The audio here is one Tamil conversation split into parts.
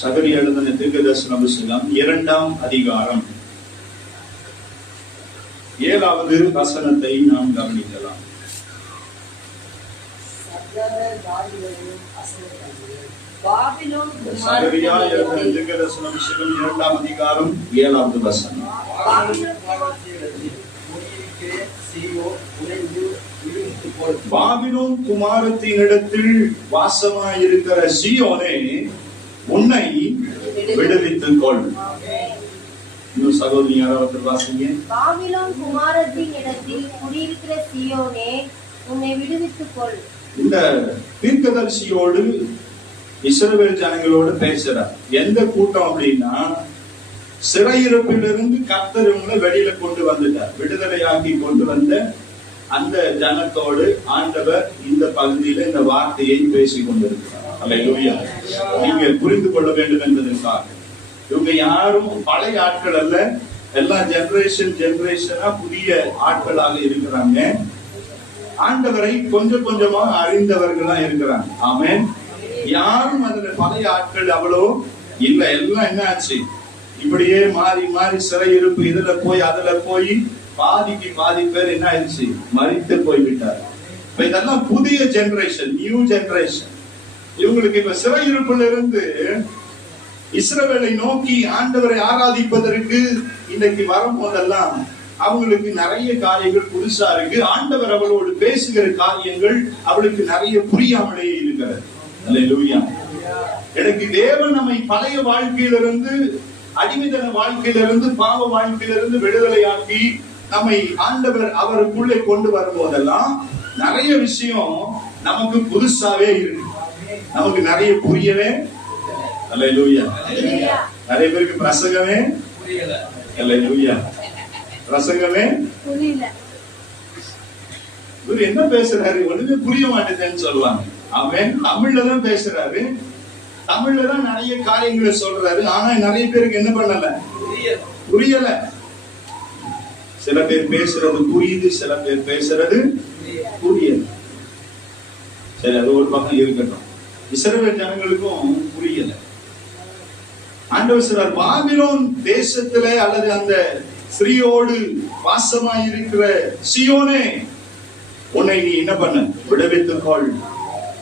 சகரியா எழுதின தீர்க்கதரிசன புத்தகம் 2ஆம் அதிகாரம் 7வது வசனத்தை நாம் கவனிக்கலாம். சகரியா எழுதின தீர்க்கதரிசன புத்தகம் 2ஆம் அதிகாரம் 7வது வசனம். பாபிலோன் குமாரத்தினிடத்தில் வாசமாயிருக்கிற சீயோனே, உன்னை விடுவித்துக் கொள். இன்னும் சகோதரி யாராவது வாசிங்க. பாபிலோன் குமாரத்தினிடத்தில் குடியிருக்கிற சீயோனே, உன்னை விடுவித்துக் கொள். இந்த தீர்க்கதரிசியோடு இஸ்ரவேல் ஜனங்களோடு பேசுறார். எந்த கூட்டம் அப்படின்னா, சிறையிருப்பிலிருந்து கர்த்தர் இவங்களை வெளியில கொண்டு வந்துட்டார். விடுதலையாக்கி கொண்டு வந்த அந்த ஜனத்தோடு ஆண்டவர் இந்த பகுதியில இந்த வார்த்தையை பேசிக் கொண்டிருக்கிறார். அல்லேலூயா. நீங்க புரிந்து கொள்ள வேண்டும் என்பதற்காக இவங்க யாரும் பழைய ஆட்கள் அல்ல, எல்லாம் ஜெனரேஷனா புதிய ஆட்களாக இருக்கிறாங்க. ஆண்டவரை கொஞ்சம் கொஞ்சமா அறிந்தவர்களா இருக்கிறாங்க. ஆமென். யாரும் அதுல பழைய ஆட்கள் அவ்வளோ இல்ல. எல்லாம் என்ன ஆச்சு, இப்படியே மாறி மாறி சிறையிருப்பு இதுல போய் அதுல போய் பாதிக்கு பாதி பேர் என்ன ஆயிடுச்சு, மரித்து போய்விட்டார். இதெல்லாம் புதிய ஜெனரேஷன், நியூ ஜெனரேஷன். இவங்களுக்கு இப்ப சிறையிருப்புல இருந்து இஸ்ரவேலை நோக்கி ஆண்டவரை ஆராதிப்பதற்கு இன்னைக்கு வரும்போதெல்லாம் அவங்களுக்கு நிறைய காரியங்கள் புதுசா இருக்கு. ஆண்டவர் அவளோடு பேசுகிற காரியங்கள் அவளுக்கு நிறைய புரியாமலே இருக்கிறது. அல்லேலூயா. எனக்கு தேவன் நம்மை பழைய வாழ்க்கையிலிருந்து, அடிமைத்தன வாழ்க்கையிலிருந்து, பாவ வாழ்க்கையிலிருந்து விடுதலையாக்கி நம்மை ஆண்டவர் அவருக்குள்ளே கொண்டு வரும்போதெல்லாம் நிறைய விஷயம் நமக்கு புதுசாவே இருக்கு. நமக்கு நிறைய புரியவே. அல்லேலூயா. நிறைய பேருக்கு பிரசங்கமே புரியல. அல்லேலூயா. பிரசங்கமே புரியல. இவர் என்ன பேசுறாரு ஒண்ணுமே புரிய மாட்டேதுன்னு சொல்லுவாங்க. அவன் தமிழ்ல தான் பேசுறாரு, தமிழ்ல தான் நிறைய காரியங்களை சொல்றாரு. ஆனா நிறைய பேருக்கு என்ன பண்ணல, புரியல. சில பேர் பேசுறது புரியுது, சில பேர் பேசுறது புரியல. சரி, அது ஒரு பக்கம் இருக்கட்டும். இஸ்ரவேல் ஜனங்களுக்கும் புரியல. ஆண்டவர் சொல்றார், பாபிலோன் தேசத்திலே அல்லது அந்த ஸ்ரீயோடு வாசமாயிருக்கிற சீயோனே, உன்னை நீ என்ன பண்ண, விடுவித்துக் கொள்.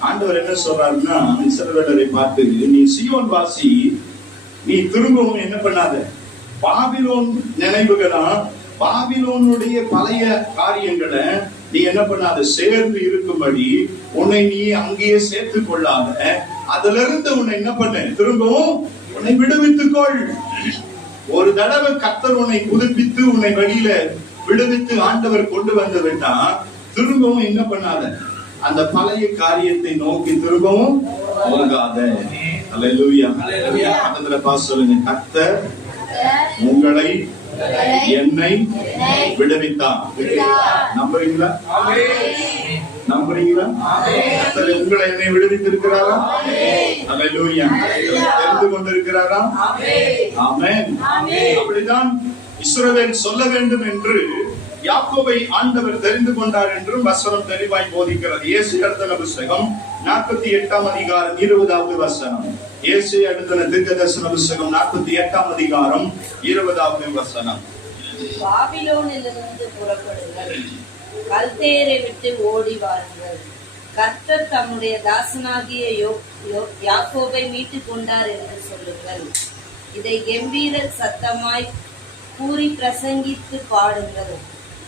ஆண்டவர் என்ன சொல்றாருன்னா, இஸ்ரவேலரை பார்த்து, நீ சீயோன் வாசி, நீ திரும்பவும் என்ன பண்ணாத, பாபிலோன் நினைவுகளா, பாபிலோனுடைய பழைய காரியங்களை நீ என்ன பண்ணாத, சேர்ந்து இருக்கும்படி உன்னை நீ அங்கேயே சேர்த்துக் கொள்ளாத. அதுல இருந்து உன்னை என்ன பண்ண, திரும்பவும் உன்னை விடுவித்துக் கொள். ஒரு தடவை கர்த்தர் உன்னை புதுப்பித்து உன்னை வெளியில விடுவித்து ஆண்டவர் கொண்டு வந்து விட்டா, திரும்பவும் என்ன பண்ணாத, அந்த பழைய காரியத்தை நோக்கி திரும்பவும் போகாத. அல்லேலூயா. பக்கத்துல பார்த்து சொல்லுங்க, கர்த்தர் உங்களை என்னை விடுவித்தார். நம்புறீங்களா? நம்புறீங்களா? கர்த்தர் உங்களை என்னை விடுவித்திருக்கிறாரா? அல்லேலூயா. தெரிந்து கொண்டிருக்கிறாரா? ஆமென். அப்படிதான் இஸ்ரவேல் சொல்ல வேண்டும் என்று யாக்கோபை ஆண்டவர் தெரிந்து கொண்டார் என்றும் வசனம் தெளிவாய் போதிக்கிறது. இயேசு எழுதின புத்தகம் 48ஆம் அதிகாரம் 20வது வசனம். இயேசு எழுதின தீர்க்கதரிசன புத்தகம் 48ஆம் அதிகாரம் 20வது வசனம். பாபிலோனிலிருந்து புறப்படுங்கள், கல்தேயரை விட்டு ஓடி வாருங்கள். கர்த்தர் தம்முடைய தாசனாகிய யாக்கோபை மீட்டுக் கொண்டார் என்று சொல்லுங்கள். இதை கம்பீர சத்தமாய் கூறி பிரசங்கித்து பாடுங்கள்.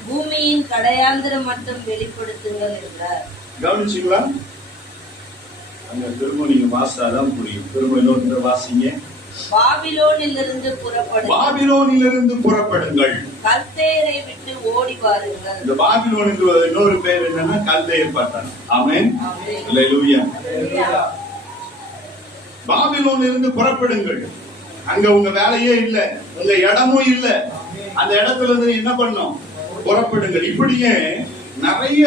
பூமியின் கடையாந்திரம் மட்டும் வெளிப்படுத்துங்கள் என்றார். கவனிச்சீங்களா? அங்க திரும்ப நீங்க வாசித்தாதான் புரியும். திரும்ப இன்னொரு வாசிங்க. பாபிலோனிலிருந்து புறப்படுங்கள், பாபிலோனிலிருந்து புறப்படுங்கள், கல்தேயரை விட்டு ஓடி வாருங்கள். இந்த பாபிலோனுக்கு இன்னொரு பேர் என்னன்னா கல்தேயர் பட்டணம். ஆமென். அல்லேலூயா. பாபிலோனிலிருந்து புறப்படுங்கள். அங்க உங்க வேலையே இல்ல, உங்க இடமும் இல்ல. அந்த இடத்துல இருந்து என்ன பண்ணும், புறப்படுங்கள். இப்படியே நிறைய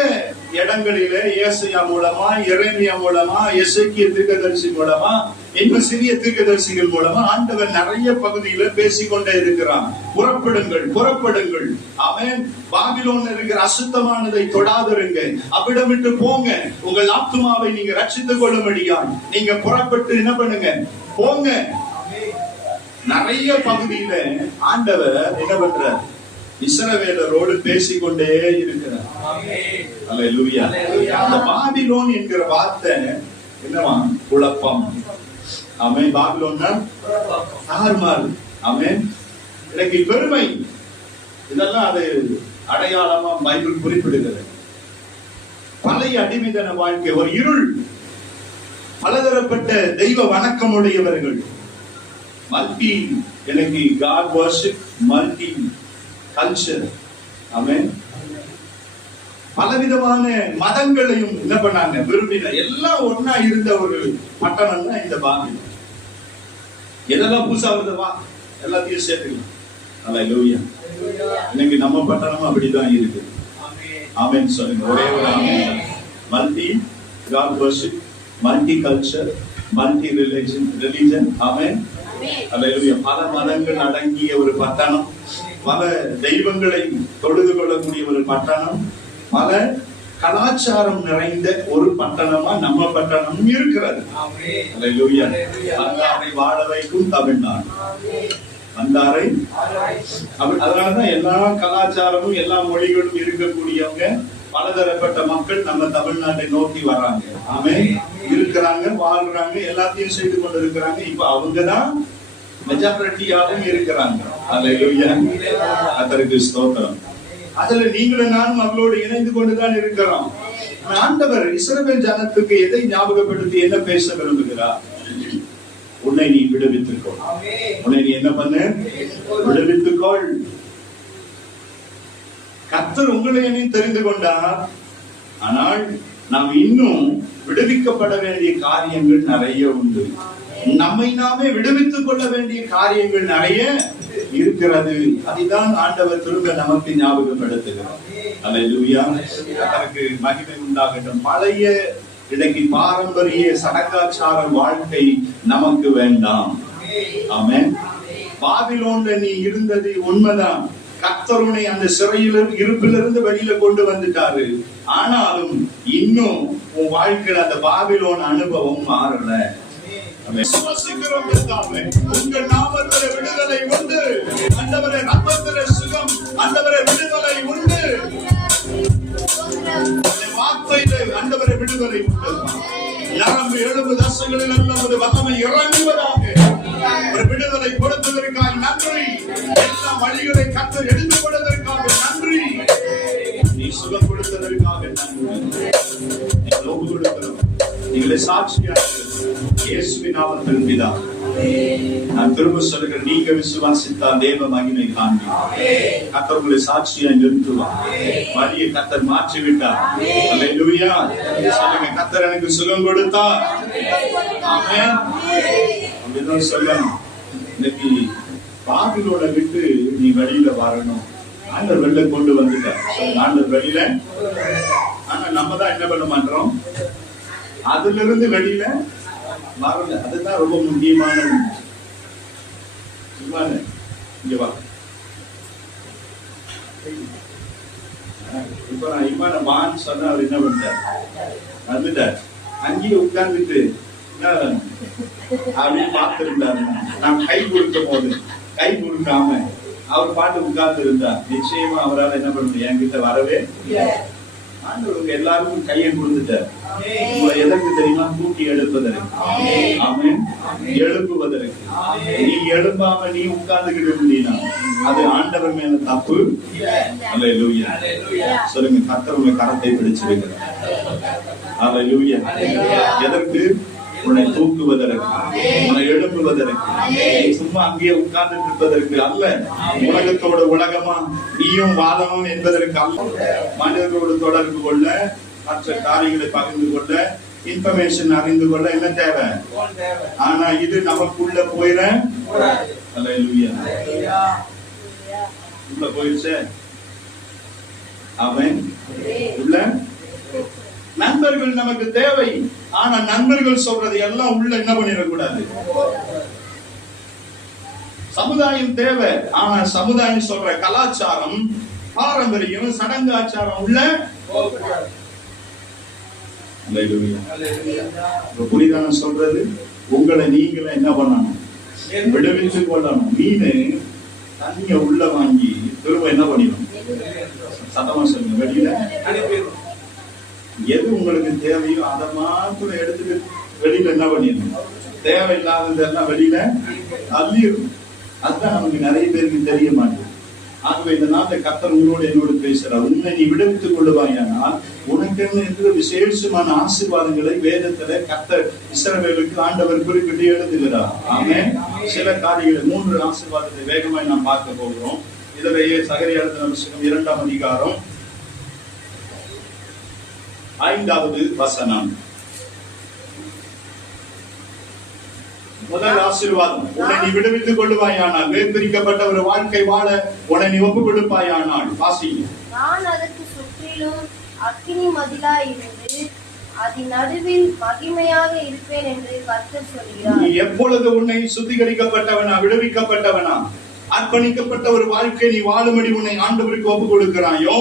இடங்களிலே ஏசாயா மூலமா, எரேமியா மூலமா, எசேக்கியா தீர்க்கதரிசி மூலமா, இன்னும் சிறிய தீர்க்கதரிசிகள் மூலமா ஆண்டவர் நிறைய பகுதியில பேசிக்கொண்டே இருக்கிறார். புறப்படுங்கள், புறப்படுங்கள். ஆமென். பாபிலோன்ல இருக்கிற அசுத்தமானதை தொடாதிருங்க, அவ்விடம் விட்டு போங்க. உங்கள் ஆத்துமாவை நீங்க ரட்சித்துக் கொள்ளும்படியாய் நீங்க புறப்பட்டு என்ன பண்ணுங்க, போங்க. நிறைய பகுதியில ஆண்டவர் என்ன பண்றார்? இஸ்ரவேலரோடு பேசிக்கொண்டே இருக்கிறார். அல்லேலூயா. அந்த பாபிலோன் என்கிற வார்த்தை என்னவா? குழப்பம். ஆமென். பாபிலோன்னா தாறுமாறு. ஆமென். இன்னைக்கு பெருமை, இதெல்லாம் அது அடையாளமா பைபிள் குறிப்பிடுகிறது. பழைய அடிமைத்தன வாழ்க்கை, ஒரு இருள், பலதரப்பட்ட தெய்வ வணக்கமுடையவர்கள், மல்டி, எனக்கு God worship, மல்டி கல்ச்சர். ஆமென். பலவிதமான மதங்களையும் என்ன பண்ணாங்க? விரும்பின. எல்லாம் ஒன்னா இருந்த ஒரு பட்டணம் தான் இந்த பாபிலோன். எதெல்லாம் புதுசா வருதுவா எல்லாத்தையும் சேர்த்துக்கலாம். அல்லேலூயா. இன்னைக்கு நம்ம பட்டணம் அப்படிதான் இருக்கு. ஆமென் சொல்லுங்க. ஒரே ஒரு amen. Multi God worship, multi culture, multi religion. Amen. Hallelujah. பல மதங்கள் அடங்கிய ஒரு பட்டணம், பல தெய்வங்களை தொழுது கொள்ளக்கூடிய ஒரு பட்டணம், பல கலாச்சாரம் நிறைந்த ஒரு பட்டணமா நம்ம பட்டணம் இருக்கிறது. அல்லேலூயா. வந்தாரை வாழ வைக்கும் தமிழ்நாடு. வந்தாரை. அதனாலதான் எல்லா கலாச்சாரமும் எல்லா மொழிகளும் இருக்கக்கூடியவங்க, பலதரப்பட்ட மக்கள் நம்ம தமிழ்நாட்டை நோக்கி வராங்க. ஆமென். இருக்கிறாங்க, வாழ்றாங்க, எல்லாத்தையும் செய்து கொண்டு இருக்கிறாங்க. இப்ப அவங்கதான் மெஜாரிட்டியாகவும் இருக்கிறாங்க. அல்லேலூயா. கர்த்தருக்கு ஸ்தோத்திரம். அதுல நீங்களும் நானும் அவங்களோடு இணைந்து கொண்டுதான் இருக்கிறோம். ஆண்டவர் இஸ்ரவேல் ஜனத்துக்கு எதை ஞாபகப்படுத்தி என்ன பேச விரும்புகிறார்? உன்னை நீ விடுவித்துக்கொள். உன்னை நீ என்ன பண்ணு? விடுவித்துக்கொள். கர்த்தர் உங்களை தெரிந்து கொண்டார். ஆனால் நாம் இன்னும் விடுவிக்கப்பட வேண்டிய காரியங்கள் நிறைய உண்டு. நம்மை நாமே விடுவித்துக் கொள்ள வேண்டிய காரியங்கள் நிறைய இருக்கிறது. அதுதான் ஆண்டவர் திரும்ப நமக்கு ஞாபகப்படுத்துகிறார். அல்லேலூயா. கர்த்தருக்கு மகிமை உண்டாகட்டும். பழைய இன்னைக்கு பாரம்பரிய சடங்காச்சார வாழ்க்கை நமக்கு வேண்டாம். ஆமென். பாபிலோன்ல நீ இருந்தது உண்மைதான். கர்த்தர் உன்னை அந்த சிறையில் இருப்பிலிருந்து வெளியில கொண்டு வந்துட்டாரு. ஆனாலும் இன்னும் உன் வாழ்க்கையில அந்த பாபிலோன் அனுபவம் மாறல. உங்கள் நாமத்திலே விடுதலை உண்டு. ஆண்டவரே நாமத்திலே சுகம், ஆண்டவரே விடுதலை உண்டு. வார்த்தையிலே ஆண்டவரே விடுதலை உண்டு. நரம்பு எலும்பு தசைகளில் நமது வல்லமை இறங்குவதாக. ஒரு விடுதலை கொடுத்ததற்காக நன்றி. எல்லா வழிகளை கர்த்தர் எடுத்துக் கொண்டதற்காக நன்றி. நீ சுகம் கொடுத்ததற்காக நன்றி. ஒப்பு கொடுக்கிறோம். நீங்களே சாட்சியாக இயேசுவின் நாமத்தில் பிதாவே. நான் திரும்ப சொல்கிறேன், நீங்க விசுவாசித்தால் தேவ மகிமை காண்பீர்கள். கர்த்தர் உங்களை சாட்சியாய் நிறுத்துவார். வழியை கர்த்தர் மாற்றி விட்டார். அல்லேலூயா. சொல்லுங்க, கர்த்தர் எனக்கு சுகம் கொடுத்தார். ஆமென். அப்படிதான் சொல்லணும். இன்னைக்கு பாபிலோனை விட்டு நீ வெளியில வரணும். ஆண்டவர் வெளில கொண்டு வந்துட்டார். ஆண்டவர் வெளியில. ஆனா நம்ம தான் என்ன பண்ண மாட்டோம்? அதுல இருந்து வெளியில வரல. அதுதான் ரொம்ப முக்கியமானது. இங்க வா. இப்ப நான் இம்மான வான்னு சொன்னா அவர் என்ன பண்ணிட்டார்? வந்துட்டார். அங்கேயே உட்கார்ந்துட்டு அப்படின்னு பார்த்திருந்தாரு. நான் கை கொடுக்கும் போது கை கொடுக்காம அவர் பாட்டு உட்கார்ந்து இருந்தார். நிச்சயமா அவரால் என்ன பண்ண முடியும்? என்கிட்ட வரவே. ஆண்டவருக்கு எல்லாருக்கும் கையை கொடுத்துட்டார். உங்களை எதற்கு தெரியுமா? கூட்டி எழுப்பதற்கு. ஆமென். எழுப்புவதற்கு. நீ எழுப்பாம நீ உட்கார்ந்துகிட்டு இருந்தீனா அது ஆண்டவர் மேல தப்பு. அல்லேலூயா. சொல்லுங்க, கர்த்தர் உங்க கரத்தை பிடிச்சு வைக்கிறார். அல்லேலூயா. எதற்கு? உன்னை தூக்குவதற்கு, உன்னை எழுப்புவதற்கு. சும்மா அங்கேயே உட்கார்ந்து இருப்பதற்கு அல்ல. உலகத்தோட உலகமா நீயும் வாழணும் என்பதற்கு அல்ல. மனிதர்களோடு தொடர்பு கொள்ள, மற்ற காரியங்களை பகிர்ந்து கொள்ள, இன்ஃபர்மேஷன் அறிந்து கொள்ள என்ன தேவை? ஆனா இது நமக்குள்ள போயிட. அல்லேலூயா. உள்ள போயிடுச்சு. ஆமென். உள்ள நண்பர்கள் நமக்கு தேவை. ஆனா நண்பர்கள் சொல்றது எல்லாம் உள்ள என்ன பண்ணிடக்கூடாது. சமுதாயம் தேவை. ஆனா சமுதாயம் சொல்ற கலாச்சாரம், பாரம்பரியம், சடங்காச்சாரம் உள்ள புரிதான சொல்றது. உங்களை நீங்களே என்ன பண்ணணும்? விடுவித்துக் கொள்ளணும். மீன் தண்ணிய உள்ள வாங்கி திரும்ப என்ன பண்ணிடும்? சத்தமா சொல்லுங்க, வெளியில அனுப்பிடும். எது உங்களுக்கு தேவையோ அதை மாத்திரம் எடுத்துட்டு வெளியில என்ன பண்ணிடணும்? தேவையில்லாததெல்லாம் வெளியில அள்ளிடும். அதுதான் நமக்கு நிறைய பேருக்கு தெரிய மாட்டேங்குது. ஆகவே இந்த நாட்டை கர்த்தர் உங்களோடு என்னோடு பேசுறார். உன்னை நீ விடுவித்துக் கொள்ளுவாயானால் உனக்கு விசேஷமான ஆசீர்வாதங்களை வேதத்துல கர்த்தர் இஸ்ரவேலுக்கு ஆண்டவர் குறிப்பிட்டு எழுதுகிறார். ஆமென். சில காரியங்களை 3 ஆசீர்வாதத்தை வேகமாய் நாம் பார்க்க போகிறோம். இதிலேயே சகரியா எழுதின புத்தகம் 2ஆம் அதிகாரம் 5வது வசனம். முதல் ஆசீர்வாதம், உன்னை நீ விடுவித்துக் கொள்ளுவாயானால், வேர்பிரிக்கப்பட்ட ஒரு வாழ்க்கை வாழ உன்னை நீ ஒப்பு கொடுப்பாயானால். வாசிங்க. நான் அதற்கு சுற்றிலும் அக்கினி மதிலாய் இருந்து அதன் நடுவில் மகிமையாக இருப்பேன் என்று கர்த்தர் சொல்கிறார். நீ எப்பொழுது உன்னை சுத்திகரிக்கப்பட்டவனா, விடுவிக்கப்பட்டவனா, அர்ப்பணிக்கப்பட்ட ஒரு வாழ்க்கை நீ வாழும்படி உன்னை ஆண்டவருக்கு ஒப்பு கொடுக்கிறாயோ,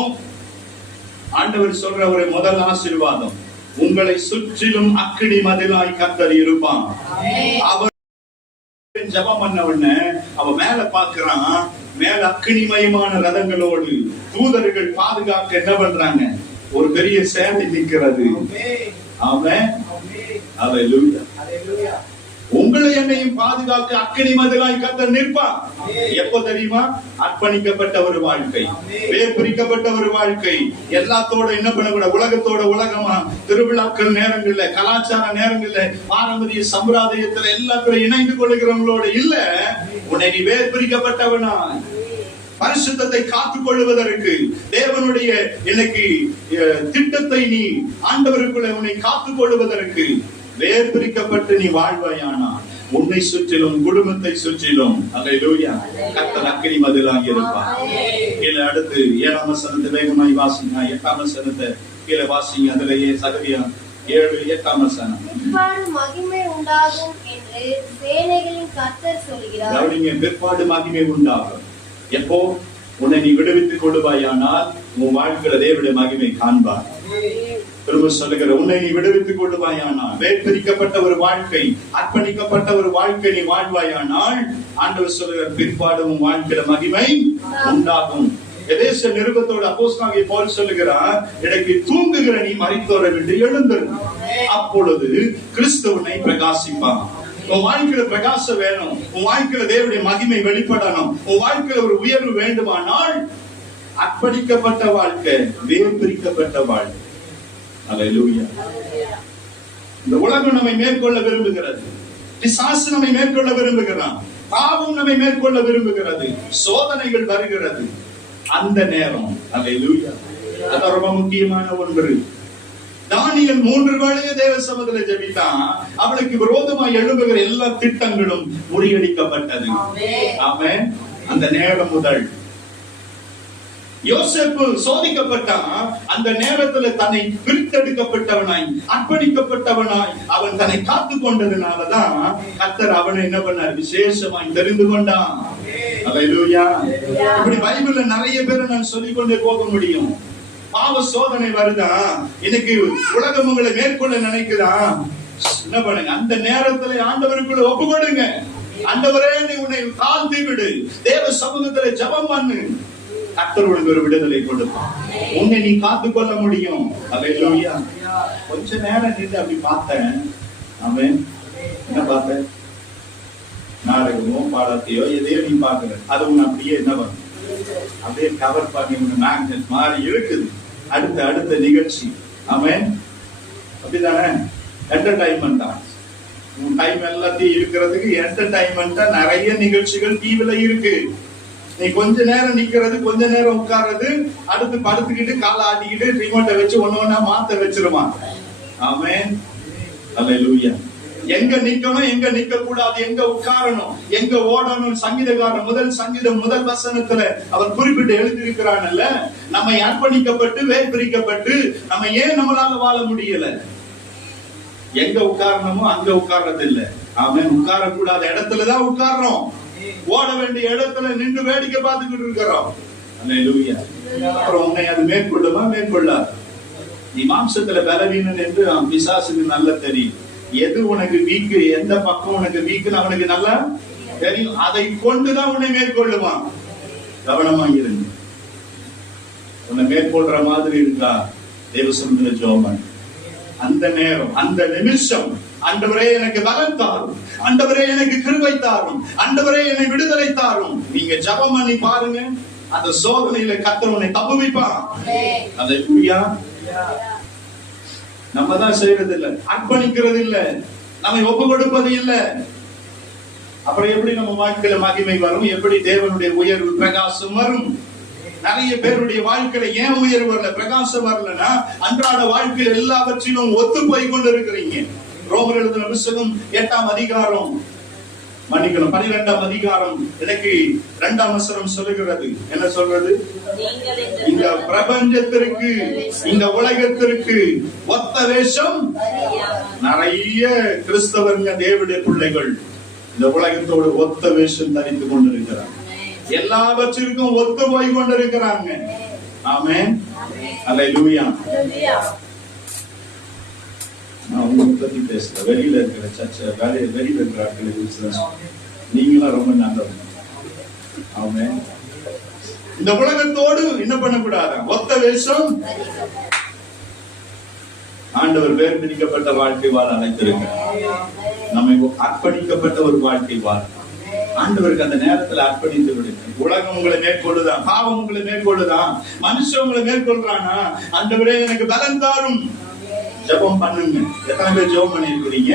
ஆண்டவர் சொல்ற ஒரு முதல் ஆசீர்வாதம், உங்களை சுற்றிலும் அக்கினி மதிலாய் கர்த்தர் இருப்பான். அவர் ஜெபம் பண்ண உடனே அவன் மேல பாக்குறான், மேல அக்கினிமயமான ரதங்களோடு தூதர்கள் பாதுகாக்க என்ன பண்றாங்க? ஒரு பெரிய சேனை நிற்கிறது. ஆமென். ஹல்லேலூயா. உங்களை என்னையும் பாதுகாக்க அக்கினி மதிலாய் கர்த்தர் நிற்பான். எப்ப தெரியுமா? அர்ப்பணிக்கப்பட்ட ஒரு வாழ்க்கை, வேர்பிரிக்கப்பட்ட ஒரு வாழ்க்கை, எல்லாத்தோட என்ன பண்ணக்கூடாது? உலகத்தோட உலகமா, திருவிழாக்கள் நேரங்கள்ல, கலாச்சார நேரங்கள்ல, பாரம்பரிய சம்பிரதாயத்துல எல்லாத்துல இணைந்து கொள்ளுகிறவங்களோட இல்ல. உன்னை நீ வேர்பிரிக்கப்பட்டவனா பரிசுத்தத்தை காத்துக் கொள்வதற்கு, தேவனுடைய எனக்கு திட்டத்தை நீ ஆண்டவருக்குள்ள உன்னை காத்துக் கொள்வதற்கு வேர்பிரிக்கப்பட்டு நீ வாழ்வாயானா உன்னை சுற்றிலும் குடும்பத்தை சுற்றிலும் அல்லேலூயா கர்த்தர் அக்கினி மதிலாக இருப்பார். கீழே அடுத்து 7ஆம் வசனத்தை வேகமாய் வாசிங்க. 8ஆம் வசனத்தை கீழே வாசிங்க. அதிலேயே சகரியா 7:8ஆம் வசனம். பிற்பாடு மகிமை உண்டாகும் என்று சேனைகளின் கர்த்தர் சொல்கிறார். கவனிங்க, பிற்பாடு மகிமை உண்டாகும். எப்போ? உன்னை நீ விடுவித்துக் கொள்ளுவாயானால் உன் வாழ்க்கையில தேவனுடைய மகிமை காண்பார். திரும்ப சொல்லுகிற, உன்னை நீ விடுவித்துக் கொள்ளுவாயானால், வேர்பிரிக்கப்பட்ட ஒரு வாழ்க்கை, அர்ப்பணிக்கப்பட்ட ஒரு வாழ்க்கை நீ வாழ்வாயானால், ஆண்டவர் சொல்லுகிற பிற்பாடு உன் வாழ்க்கையில மகிமை உண்டாகும். எபேசு நிருபத்தோட அப்போஸ்தலனாகிய பவுல் சொல்லுகிறார், எனக்கு தூங்குகிற நீ மரித்தோரை விட்டு எழுந்திரு, அப்பொழுது கிறிஸ்து உன்னை பிரகாசிப்பான். உன் வாழ்க்கையில பிரகாசம் வேணும், உன் வாழ்க்கையில தேவனுடைய மகிமை வெளிப்படணும், உன் வாழ்க்கையில ஒரு உயர்வு வேண்டுமானால் அர்ப்பணிக்கப்பட்ட வாழ்க்கை, வேர்பிரிக்கப்பட்ட வாழ்க்கை. அல்லேலூயா. இந்த உலகம் நம்மை மேற்கொள்ள விரும்புகிறது, பிசாசு நம்மை மேற்கொள்ள விரும்புகிறான், பாவம் நம்மை மேற்கொள்ள விரும்புகிறது, சோதனைகள் வருகிறது. அந்த நேரம் அல்லேலூயா, அது ரொம்ப முக்கியமான ஒன்று. தானியேல் 3 வேளையே தேவ சமூகத்தில் ஜெபித்தான். அவனுக்கு விரோதமாய் எழும்புகிற எல்லா திட்டங்களும் முறியடிக்கப்பட்டது. ஆமென். அந்த நேரம் முதல் யோசேப்பு சோதிக்கப்பட்டான். அந்த நேரத்துல தன்னை பிரித்தெடுக்கப்பட்டவனாய், அர்ப்பணிக்கப்பட்டவனாய் அவன் தன்னை காத்துக் கொண்டதுனாலதான் கர்த்தர் அவனை என்ன பண்ணார்? விசேஷமாய் தெரிந்து கொண்டான். அல்லேலூயா. இப்படி பைபிள்ல நிறைய பேரை நான் சொல்லிக் கொண்டே போக முடியும். பாவ சோதனை வருதா, இன்னைக்கு உலகம் உங்களை மேற்கொள்ள நினைக்குதான், என்ன பண்ணுங்க? அந்த நேரத்துல ஆண்டவருக்குள்ள ஒப்பு கொடுங்க. ஆண்டவரே, நீ உன்னை தாழ்த்தி விடு, தேவ சமூகத்துல ஜெபம் பண்ணு, கர்த்தர் உனக்கு ஒரு விடுதலை கொடுப்பான். உன்னை நீ காத்துக்கொள்ள முடியும். அல்லேலூயா. கொஞ்ச நேரம் நின்று அப்படி பார்த்தேன். ஆமென். என்ன பார்த்தேன்? நாடகமோ பாடத்தையோ எதையோ நீ பாக்குற, அது உன்னை அப்படியே என்ன பண்ண, அப்படியே கவர் பண்ணி உன்னை மேக்னெட் மாதிரி இருக்குது. அடுத்த நிகழ்ச்சி. ஆமென். அப்படிதானே? என்டர்டைன்மெண்ட் தான். உன் டைம் எல்லாத்தையும் இருக்கிறதுக்கு என்டர்டைன்மெண்டா நிறைய நிகழ்ச்சிகள் டிவில இருக்கு. நீ கொஞ்ச நேரம் நிக்கிறது, கொஞ்ச நேரம் உட்கார்றது, அடுத்து படுத்துக்கிட்டு காலை ஆட்டிக்கிட்டு ரிமோட்டை வச்சு ஒண்ணா மாத்த வச்சிருவான். ஆமென். அல்லேலூயா. எங்க நிக்கணும், எங்க நிக்க கூடாது, எங்க உட்காரணும், எங்க ஓடணும், சங்கீதக்காரன் முதல் சங்கீதம் முதல் வசனத்துல அவர் குறிப்பிட்டு எழுதியிருக்கிறான்ல, நம்மை அர்ப்பணிக்கப்பட்டு வேர்பிரிக்கப்பட்டு நம்ம ஏன் நம்மளால வாழ முடியல? எங்க உட்காரணுமோ அங்க உட்கார்றது இல்ல. ஆமென். உட்காரக்கூடாத இடத்துலதான் உட்கார்றோம், ஓட வேண்டிய இடத்துல நின்று வேடிக்கை பார்த்துக்கிட்டு இருக்கிறோம். அல்லேலூயா. அப்புறம் உன்னை அது மேற்கொள்ளுமா? மேற்கொள்ளாது. நீ மாம்சத்துல பலவீனன் என்று பிசாசுக்கு நல்லா தெரியும். எது உனக்கு வீக்கு, எந்த பக்கம் உனக்கு வீக்குன்னு அவனுக்கு நல்லா தெரியும். அதை கொண்டுதான் உன்னை மேற்கொள்ளுவான். கவனமா இருங்க. உன்னை மேற்கொள்ற மாதிரி இருக்கா தேவசமுத்திர ஜோமன். அந்த நேரம், அந்த நிமிஷம், ஆண்டவரே எனக்கு பலம் தாரும், ஆண்டவரே எனக்கு கிருபை தாரும், ஆண்டவரே என்னை விடுதலை தாரும். நீங்க ஜெபம் பண்ணி பாருங்க, அந்த சோதனையில கர்த்தர் உன்னை தப்புவிப்பான். அல்லேலூயா. நம்ம தான் செய்யறது இல்ல, அர்ப்பணிக்கிறது இல்ல, நம்மை ஒப்பு கொடுப்பது இல்ல. அப்புறம் எப்படி நம்ம வாழ்க்கையில மகிமை வரும்? எப்படி தேவனுடைய உயர்வு பிரகாசம் வரும்? நிறைய பேருடைய வாழ்க்கையில ஏன் உயர்வு வரல, பிரகாசம் வரலன்னா அன்றாட வாழ்க்கையில் எல்லாவற்றிலும் ஒத்து போய் கொண்டு இருக்கிறீங்க. ரோமர் எழுதின புத்தகம் 8ஆம் அதிகாரம், மன்னிக்கணும் 12ஆம் அதிகாரம், எனக்கு 2ஆம் வசனம் சொல்லுகிறது. என்ன சொல்றது? இந்த பிரபஞ்சத்திற்கு, இந்த உலகத்திற்கு ஒத்த வேஷம் நிறைய கிறிஸ்தவர்கள், தேவனுடைய பிள்ளைகள் இந்த உலகத்தோடு ஒத்த வேஷம் தரித்து கொண்டிருக்கிறார். எல்லாவற்றிற்கும் ஒத்து போய் கொண்டிருக்கிறாங்க. ஆமென். அல்லேலூயா. நான் உங்களை பத்தி பேசல, வெளியில இருக்கிற சர்ச்சை, வெளியில இருக்கிற ஆட்களை நீங்களும் ரொம்ப நல்லவங்க. ஆமென். இந்த உலகத்தோடு என்ன பண்ணக்கூடாது? ஒத்த வேஷம். ஆண்டவர் வேறு பிரிக்கப்பட்ட வாழ்க்கை வாழ அழைத்திருக்கிறார். நம்மை அர்ப்பணிக்கப்பட்ட ஒரு வாழ்க்கை வாழ ஆண்டவருக்கு அந்த நேரத்துல அர்ப்பணித்து விடுங்க. உலகம் உங்களை மேற்கொள்ளுதான், பாவம் உங்களை மேற்கொள்ளுதான், மனுஷன் உங்களை மேற்கொள்றானா, ஆண்டவரே எனக்கு பலம் தாரும். ஜெபம் பண்ணுங்க. எத்தனை பேர் ஜெபம் பண்ணி இருக்கிறீங்க?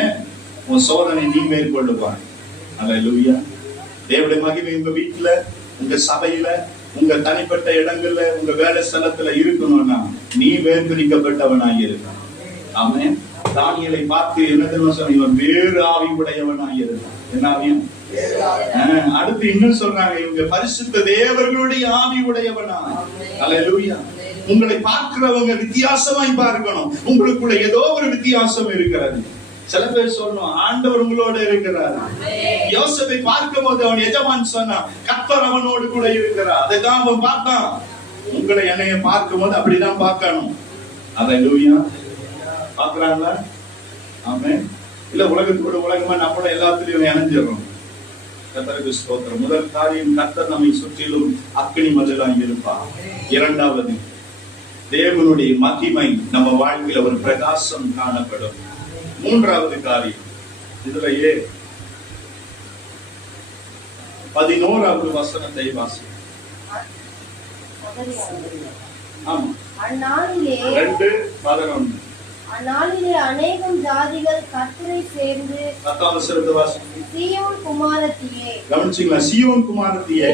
உன் சோதனை நீ மேற்கொள்ளுவான். அல்லேலூயா. தேவனுடைய மகிமை உங்க வீட்டுல, உங்க சபையில, உங்க தனிப்பட்ட இடங்கள்ல, உங்க வேலை ஸ்தலத்துல இருக்கணும்னா நீ வேர்பிரிக்கப்பட்டவனாய் இருக்கான். ஆமென். தானியேலை பார்த்து என்ன சொன்ன? இவன் வேறு ஆவி உடையவனாய் இருக்கான். என்ன ஆவியும்? அடுத்து இன்னும் சொல்றாங்க, இவங்க பரிசுத்த தேவர்களுடைய ஆவி உடையவனா. அல்லேலூயா. உங்களை பார்க்கிறவங்க வித்தியாசமாய் பார்க்கணும். உங்களுக்குள்ள ஏதோ ஒரு வித்தியாசம் இருக்கிறது. சில பேர் சொல்லணும், ஆண்டவர் உங்களோட இருக்கிறார். யோசேப்பை பார்க்கும் போது அவன் எஜமான் சொன்னான், கர்த்தர் அவனோடு கூட இருக்கிறார். அதைதான் அவன் பார்த்தான். உங்களை என்னைய பார்க்கும் போது அப்படிதான் பார்க்கணும். அல்லேலூயா. பார்க்கறாங்களா? ஆமென். இல்ல உலகத்தோட உலகமா நம்மளோட எல்லாத்திலையும் இணைஞ்சிடறோம். கர்த்தருக்கு ஸ்தோத்திரம். முதல் காரியம், கர்த்தர் நம்மை சுற்றிலும் அக்கினி மதிலாய் இருப்பார். இரண்டாவது, தேவனுடைய மகிமை நம்ம வாழ்க்கையில ஒரு பிரகாசம் காணப்படும். மூன்றாவது காரியம், இதுலயே 11வது வசனத்தை வாசி. ஆமா, 2:11. அந்நாளிலே அநேகம் ஜாதிகள் கர்த்தரை சேர்ந்து, 10வது வசனத்தை வாசி. சீயோன் குமாரத்தியே, கவனிச்சீங்களா? சீயோன் குமாரத்தியே,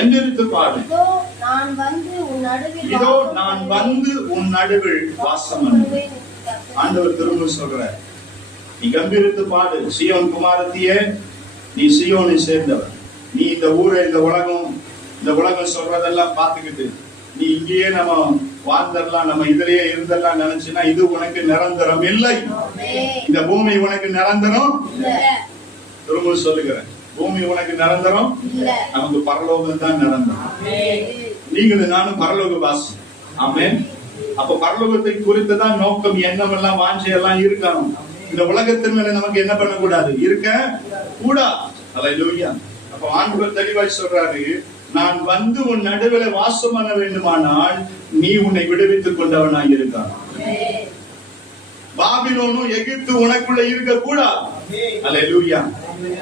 எந்திரித்து பாடு. இதோ நான் வந்து உன் நடுவில், இதோ நான் வந்து உன் நடுவில் வாசம் பண்ணுவேன். ஆண்டவர் திரும்ப சொல்றார், நீ கம்பீரித்து பாடு. சீயோன் குமாரத்தியே, நீ சீயோனை சேர்ந்தவர். நீ இந்த ஊரை, இந்த உலகம் சொல்றதெல்லாம் பார்த்துக்கிட்டு நீ இங்கேயே நம்ம வாழ்ந்தரலாம், நம்ம இதுலயே இருந்தெல்லாம் நினைச்சுன்னா இது உனக்கு நிரந்தரம் இல்லை. இந்த பூமி உனக்கு நிரந்தரம். திரும்ப சொல்லுகிறேன், பூமி உனக்கு நிரந்தரம். நமக்கு பரலோகம் தான் நிரந்தரம். நீங்களும் நானும் பரலோக வாசி. ஆமென். அப்ப பரலோகத்தை குறித்துதான் நோக்கம், எண்ணம் எல்லாம், வாஞ்சையெல்லாம் இருக்கணும். இந்த உலகத்தின் மேல நமக்கு என்ன பண்ணக்கூடாது? இருக்க கூடாது. அல்லேலூயா. அப்ப ஆண்டவர் தெளிவாய் சொல்றாரு, நான் வந்து உன் நடுவில் வாசம் பண்ண வேண்டுமானால் நீ உன்னை விடுவித்துக் கொண்டவனாய் இருக்கான். பாபிலோனும் எகிப்து உனக்குள்ள இருக்க கூடாது. அல்லேலூயா.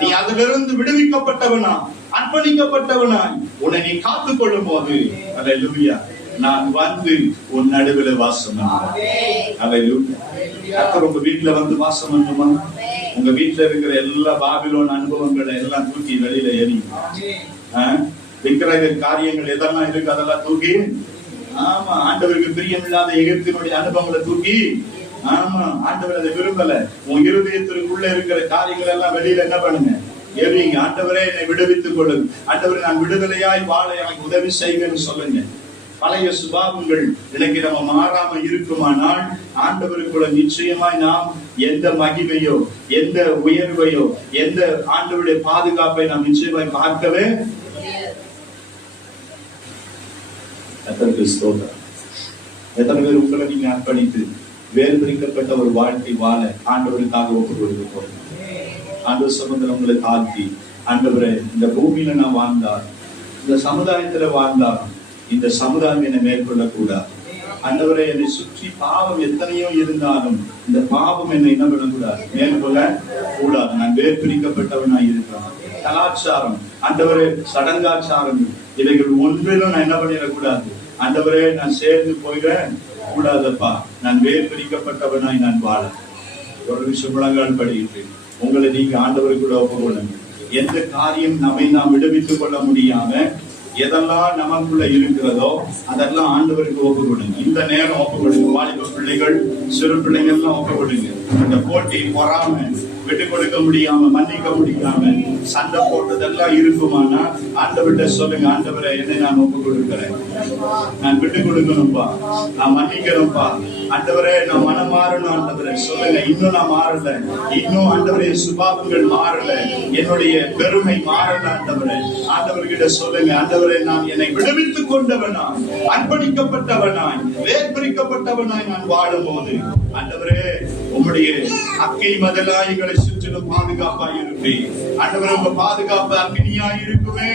நீ அதிலிருந்து விடுவிக்கப்பட்டவனா, அர்ப்பணிக்கப்பட்டவனாய் உன்னை நீ காத்துக் கொள்ளும் போது, அல்லேலூயா, நான் வந்து உன் நடுவில் வாசம் பண்ணுவேன். அல்லேலூயா. கர்த்தர் உங்க வீட்டுல வந்து வாசம் பண்ணுமா? உங்க வீட்டுல இருக்கிற எல்லா பாபிலோன் அனுபவங்களை எல்லாம் தூக்கி வெளியில எறியும். விக்கிரக காரியங்கள் எதெல்லாம் இருக்கு அதெல்லாம் தூக்கி, ஆமா, ஆண்டவருக்கு பிரியமில்லாத எகிப்தினுடைய அனுபவங்களை தூக்கி, ஆமா, ஆண்டவர் அதை விரும்பல. உன் இருதயத்திற்குள்ள இருக்கிற காரியங்கள் எல்லாம் வெளியில என்ன பண்ணுங்க? எறிங்க. ஆண்டவரே என்னை விடுவித்துக் கொள்ளுங்க. ஆண்டவரே நான் விடுதலையாய் வாழ எனக்கு உதவி செய்யுங்கன்னு சொல்லுங்க. பழைய சுபாவங்கள் இன்னைக்கு நம்ம மாறாம இருக்குமானால் ஆண்டவருக்குள்ள நிச்சயமாய் நாம் எந்த மகிமையோ, எந்த உயர்வையோ, எந்த ஆண்டவருடைய பாதுகாப்பை நாம் நிச்சயமாய் பார்க்கவே. எத்தனை பேர் உங்களை நீங்க அர்ப்பணித்து வேறுபிரிக்கப்பட்ட ஒரு வாழ்க்கை வாழ ஆண்டவருக்காக ஒப்புக் கொடுக்க போறீங்க? ஆண்டவர் சமுத்திரம் உங்களை தாழ்த்தி ஆண்டவரே இந்த பூமியில நான் வாழ்ந்தால், இந்த சமுதாயத்துல வாழ்ந்தால், இந்த சமுதாயம் என்னை மேற்கொள்ள கூடாது. ஆண்டவரே, என்னை சுற்றி பாவம் எத்தனையோ இருந்தாலும் இந்த பாவம் என்னை என்ன பண்ணக்கூடாது, மேற்கொள்ள கூடாது. நான் வேர் பிரிக்கப்பட்டவனாய் இருக்கிறேன். கலாச்சாரம், ஆண்டவரே, சடங்காச்சாரம், இவைகள் ஒன்றிலும் நான் என்ன பண்ணிடக்கூடாது. ஆண்டவரே, நான் சேர்ந்து போயிட கூடாதப்பா. நான் வேர் பிரிக்கப்பட்டவனாய் நான் வாழ ஒரு விஷயம் முழங்கால் படிக்கிறேன். உங்களை நீங்க ஆண்டவருக்குள்ள ஒப்புக்கொள்ளுங்க. எந்த காரியம் நம்மை நாம் விடுவித்துக் கொள்ள முடியாம எதெல்லாம் நமக்குள்ள இருக்கிறதோ அதெல்லாம் ஆண்டவருக்கு ஒப்பு கொடுங்க. இந்த நேரம் ஒப்பு கொடுங்க. வாலிப பிள்ளைகள், சிறு பிள்ளைகள் எல்லாம் ஒப்பு கொடுங்க. இந்த போட்டி பொறாம, விட்டு கொடுக்க முடியாம, மன்னிக்க முடியாம சண்டை போட்டதெல்லாம் இருக்குமானா ஆண்டவர்கிட்ட சொல்லுங்க. ஆண்டவரை, என்னை நான் ஒப்பு கொடுக்கிறேன். நான் விட்டு கொடுக்கணும்பா, நான் மன்னிக்கணும்பா. ஆண்டவரே, நான் மனம் மாறணும். ஆண்டவரை சொல்லுங்க. இன்னும் நான் மாறல, இன்னும் ஆண்டவரே சுபாவங்கள் மாறல, என்னுடைய பெருமை மாறல. ஆண்டவரே, ஆண்டவர்கிட்ட சொல்லுங்க. ஆண்டவரே, நான் என்னை விடுவித்துக் கொண்டவனாய், அர்ப்பணிக்கப்பட்டவனாய், வேர்பிரிக்கப்பட்டவனாய் நான் வாழும் போது ஆண்டவரே, உம்முடைய அக்கை மதிலாய் எங்களை சுற்றிலும் பாதுகாப்பாய் இருப்பேன். ஆண்டவரே, உங்க பாதுகாப்பு அக்னியாய் இருக்குமே.